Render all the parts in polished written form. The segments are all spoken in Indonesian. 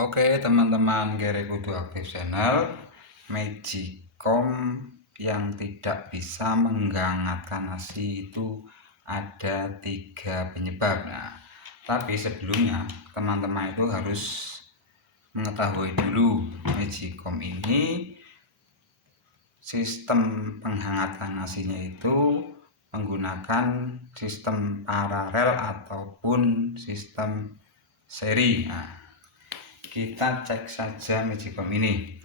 Oke teman-teman, Gere Kudu Aktif Channel. Magicom yang tidak bisa menghangatkan nasi itu ada 3 penyebab. Nah, tapi sebelumnya teman-teman itu harus mengetahui dulu Magicom ini sistem penghangatan nasinya itu menggunakan sistem paralel ataupun sistem seri. Nah, kita cek saja Magicom ini.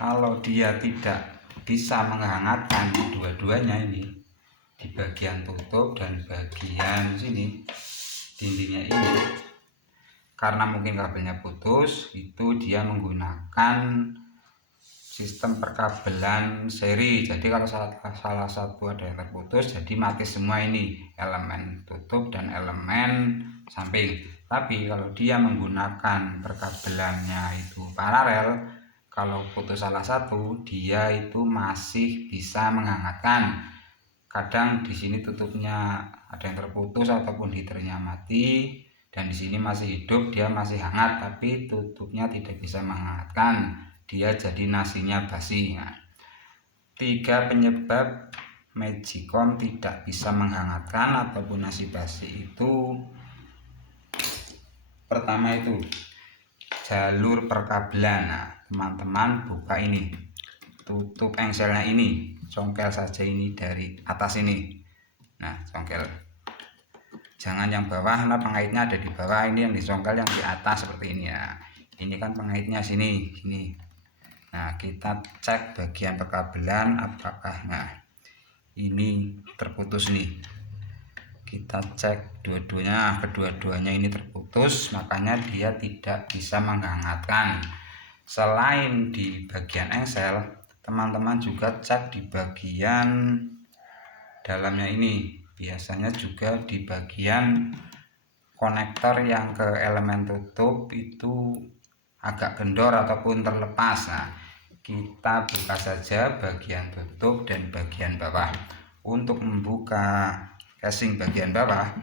Kalau dia tidak bisa menghangatkan dua-duanya ini, di bagian tutup dan bagian sini dindingnya ini, karena mungkin kabelnya putus, itu dia menggunakan sistem perkabelan seri. Jadi kalau salah satu ada yang terputus, jadi mati semua ini, elemen tutup dan elemen samping. Tapi kalau dia menggunakan perkabelannya itu paralel, kalau putus salah satu, dia itu masih bisa menghangatkan. Kadang di sini tutupnya ada yang terputus ataupun heaternya mati, dan di sini masih hidup, dia masih hangat, tapi tutupnya tidak bisa menghangatkan, dia jadi nasinya basi. Nah, 3 penyebab Magicom tidak bisa menghangatkan ataupun nasi basi itu, pertama itu jalur perkabelan. Nah, teman-teman buka ini, tutup engselnya ini, congkel saja ini dari atas ini. Nah, congkel, jangan yang bawah, karena pengaitnya ada di bawah, ini yang dicongkel yang di atas seperti ini ya. Ini kan pengaitnya sini. Nah, kita cek bagian perkabelan apakah, nah ini terputus nih. Kita cek kedua-duanya ini terputus, makanya dia tidak bisa menghangatkan. Selain di bagian engsel, teman-teman juga cek di bagian dalamnya ini. Biasanya juga di bagian konektor yang ke elemen tutup itu agak kendor ataupun terlepas. Nah, kita buka saja bagian tutup dan bagian bawah. Untuk membuka casing bagian bawah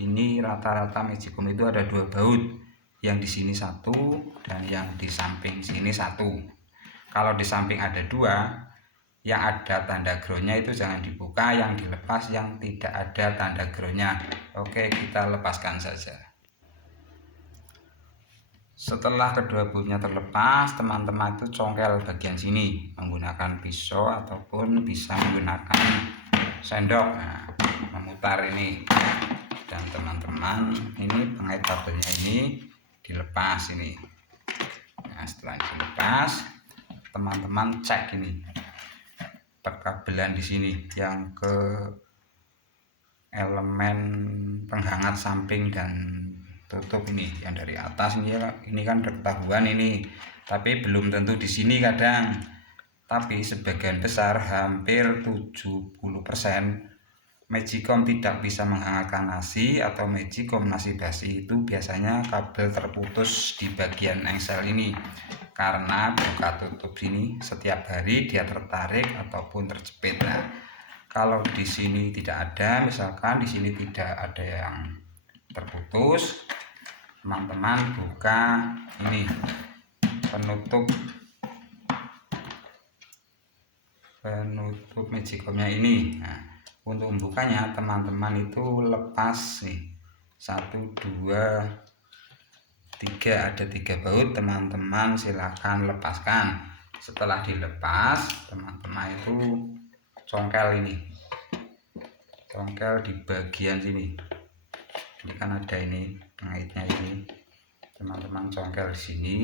ini, rata-rata Magicom itu ada 2 baut, yang di sini 1 dan yang di samping sini 1. Kalau di samping ada 2, yang ada tanda groundnya itu jangan dibuka, yang dilepas yang tidak ada tanda groundnya. Oke, kita lepaskan saja. Setelah kedua bautnya terlepas, teman-teman itu congkel bagian sini menggunakan pisau ataupun bisa menggunakan sendok. Nah, memutar ini, dan teman-teman ini pengait kabelnya ini dilepas ini. Nah, setelah dilepas, teman-teman cek ini perkabelan di sini yang ke elemen penghangat samping dan tutup ini, yang dari atas ini ya, ini kan ketahuan ini, tapi belum tentu di sini kadang, tapi sebagian besar hampir 70% Magicom tidak bisa menghangatkan nasi atau Magicom nasi basi itu biasanya kabel terputus di bagian engsel ini, karena buka tutup sini setiap hari dia tertarik ataupun terjepit. Nah, kalau di sini tidak ada, misalkan di sini tidak ada yang terputus, teman-teman buka ini penutup Magicomnya ini. Nah, untuk membukanya teman-teman itu lepas nih, 1, 2, 3, ada 3 baut, teman-teman silahkan lepaskan. Setelah dilepas, teman-teman itu congkel ini, congkel di bagian sini. Ini kan ada ini pengaitnya ini, teman-teman congkel di sini.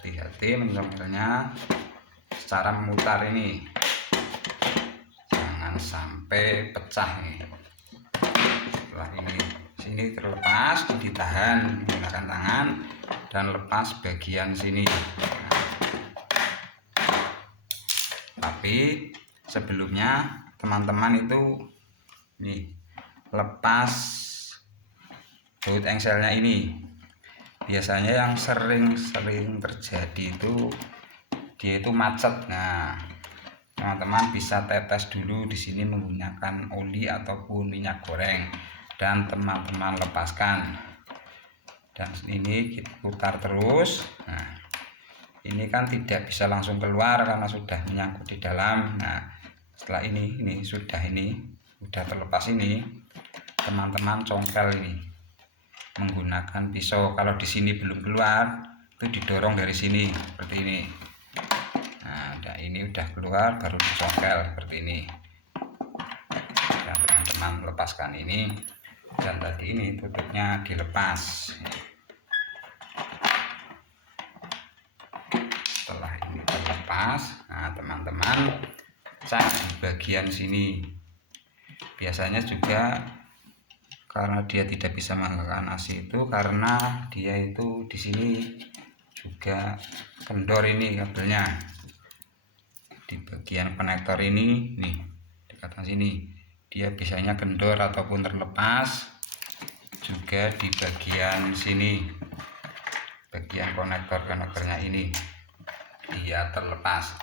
Hati-hati mencongkelnya secara memutar ini, jangan sampai pecah nih. Setelah ini sini terlepas, ditahan menggunakan tangan dan lepas bagian sini. Tapi sebelumnya teman-teman itu nih lepas baut engselnya ini. Biasanya yang sering terjadi itu dia itu macet. Nah, teman-teman bisa tetes dulu di sini menggunakan oli ataupun minyak goreng dan teman-teman lepaskan. dan ini kita putar terus. Nah, ini kan tidak bisa langsung keluar karena sudah menyangkut di dalam. Nah, setelah ini sudah terlepas ini, teman-teman congkel ini menggunakan pisau. Kalau di sini belum keluar, itu didorong dari sini seperti ini. Nah, ini udah keluar, baru dicongkel seperti ini. Dan teman-teman lepaskan ini, dan tadi ini tutupnya dilepas. Setelah ini terlepas, nah teman-teman cas di bagian sini. Biasanya juga karena dia tidak bisa menggunakan nasi itu karena dia itu di sini juga kendor ini kabelnya. Di bagian konektor ini nih dekat sini dia biasanya kendor ataupun terlepas. Juga di bagian sini, bagian konektornya ini dia terlepas.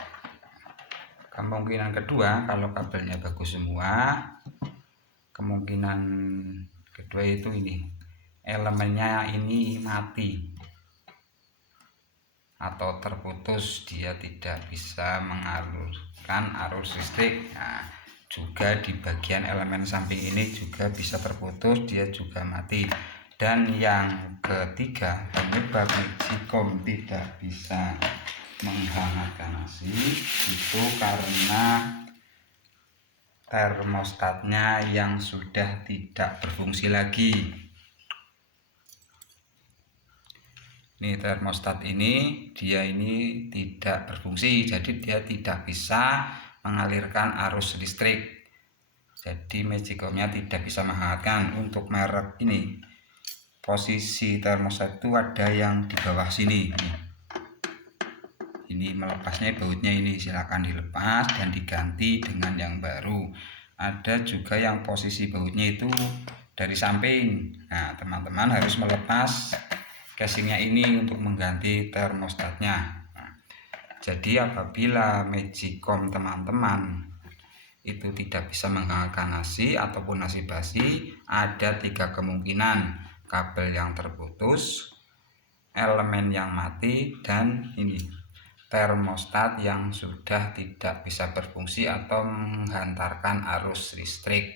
Kemungkinan kedua, kalau kabelnya bagus semua, kemungkinan kedua itu ini elemennya ini mati atau terputus, dia tidak bisa mengalirkan arus listrik. Nah, juga di bagian elemen samping ini juga bisa terputus, dia juga mati. Dan yang ketiga, penyebab magicom tidak bisa menghangatkan nasi itu karena termostatnya yang sudah tidak berfungsi lagi. Ini termostat ini dia ini tidak berfungsi, jadi dia tidak bisa mengalirkan arus listrik. Jadi magicomnya tidak bisa menghangatkan. Untuk merek ini posisi termostat itu ada yang di bawah sini. Ini melepasnya bautnya ini, silakan dilepas dan diganti dengan yang baru. Ada juga yang posisi bautnya itu dari samping. Nah, teman-teman harus melepas casingnya ini untuk mengganti termostatnya. Nah, jadi apabila magicom teman-teman itu tidak bisa menghangatkan nasi ataupun nasi basi, ada 3 kemungkinan: kabel yang terputus, elemen yang mati, dan ini termostat yang sudah tidak bisa berfungsi atau menghantarkan arus listrik.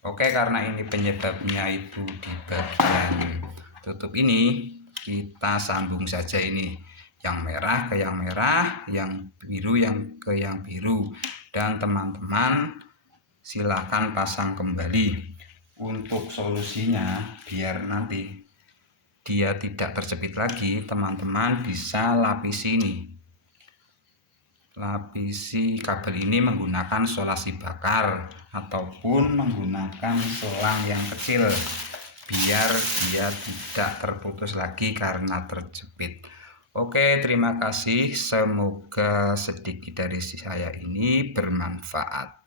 Oke, karena ini penyebabnya itu di bagian tutup ini, kita sambung saja ini yang merah ke yang merah, yang biru yang ke yang biru, dan teman-teman silakan pasang kembali. Untuk solusinya biar nanti dia tidak terjepit lagi, teman-teman bisa lapisi kabel ini menggunakan solasi bakar ataupun menggunakan selang yang kecil biar dia tidak terputus lagi karena terjepit. Oke, terima kasih. Semoga sedikit dari saya ini bermanfaat.